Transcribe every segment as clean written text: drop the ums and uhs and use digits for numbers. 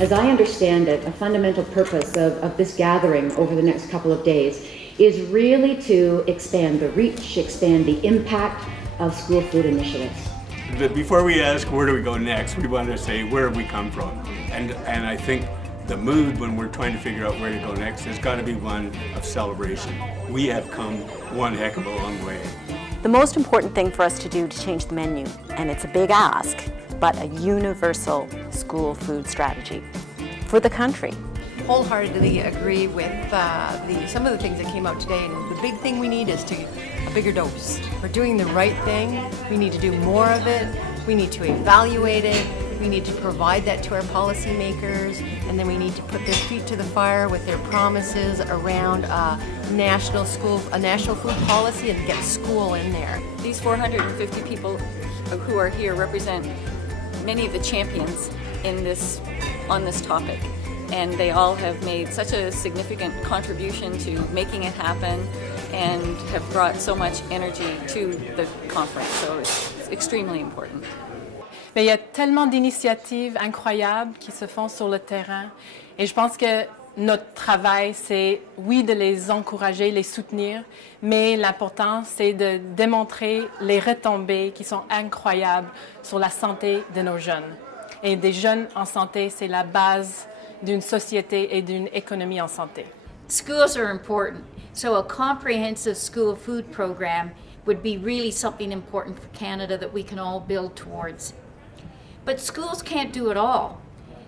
As I understand it, a fundamental purpose of this gathering over the next couple of days is really to expand the reach, expand the impact of school food initiatives. Before we ask where do we go next, we want to say where have we come from. And I think the mood when we're trying to figure out where to go next has got to be one of celebration. We have come one heck of a long way. The most important thing for us to do to change the menu, and it's a big ask, but a universal school food strategy for the country. Wholeheartedly agree with some of the things that came out today, and the big thing we need is a bigger dose. We're doing the right thing, we need to do more of it, we need to evaluate it, we need to provide that to our policymakers, and then we need to put their feet to the fire with their promises around a national food policy and get school in there. These 450 people who are here represent many of the champions on this topic, and they all have made such a significant contribution to making it happen and have brought so much energy to the conference, so it's extremely important. Mais il y a tellement d'initiatives incroyables qui se font sur le terrain et je pense que notre travail, c'est oui de les encourager, les soutenir, mais l'important c'est de démontrer les retombées qui sont incroyables sur la santé de nos jeunes. Et des jeunes en santé, c'est la base d'une société et d'une économie en santé. Schools are important, so a comprehensive school food program would be really something important for Canada that we can all build towards. But schools can't do it all.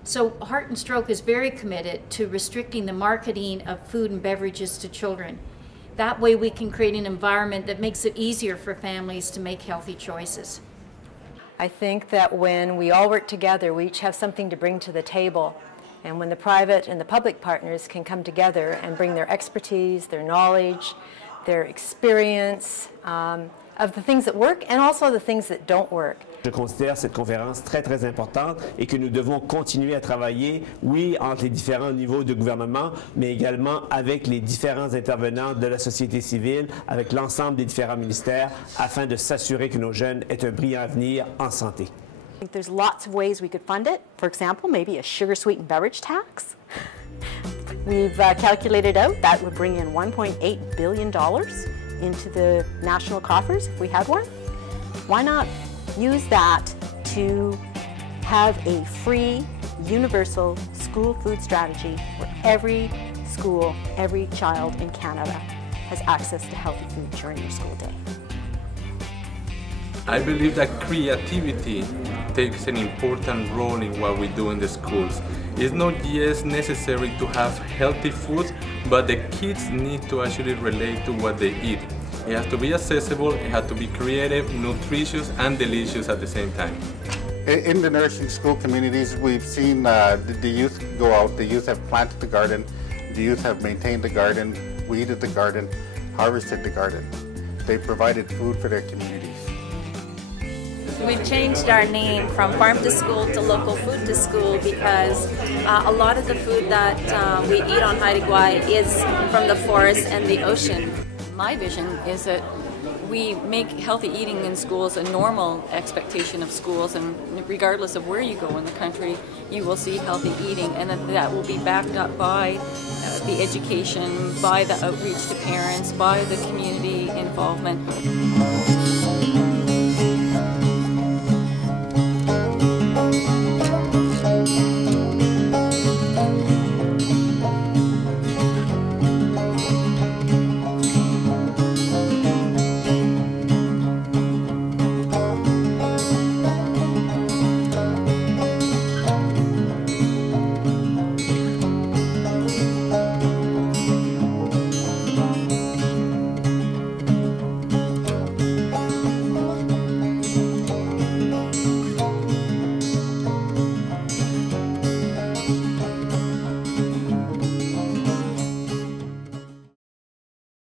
So Heart and Stroke is very committed to restricting the marketing of food and beverages to children. That way we can create an environment that makes it easier for families to make healthy choices. I think that when we all work together, we each have something to bring to the table. And when the private and the public partners can come together and bring their expertise, their knowledge, their experience of the things that work and also the things that don't work. Je considère cette conférence très très importante et que nous devons continuer à travailler, oui, entre les différents niveaux de gouvernement, mais également avec les différents intervenants de la société civile, avec l'ensemble des différents ministères, afin de s'assurer que nos jeunes aient un brillant avenir en santé. I think there's lots of ways we could fund it. For example, maybe a sugar-sweetened beverage tax. We've calculated out that would bring in $1.8 billion into the national coffers if we had one. Why not use that to have a free, universal school food strategy where every school, every child in Canada has access to healthy food during their school day? I believe that creativity takes an important role in what we do in the schools. It's not just necessary to have healthy food, but the kids need to actually relate to what they eat. It has to be accessible, it has to be creative, nutritious, and delicious at the same time. In the nursing school communities, we've seen the youth go out, the youth have planted the garden, the youth have maintained the garden, weeded the garden, harvested the garden. They provided food for their communities. We've changed our name from Farm to School to Local Food to School because a lot of the food that we eat on Haida Gwaii is from the forest and the ocean. My vision is that we make healthy eating in schools a normal expectation of schools, and regardless of where you go in the country, you will see healthy eating, and that will be backed up by the education, by the outreach to parents, by the community involvement.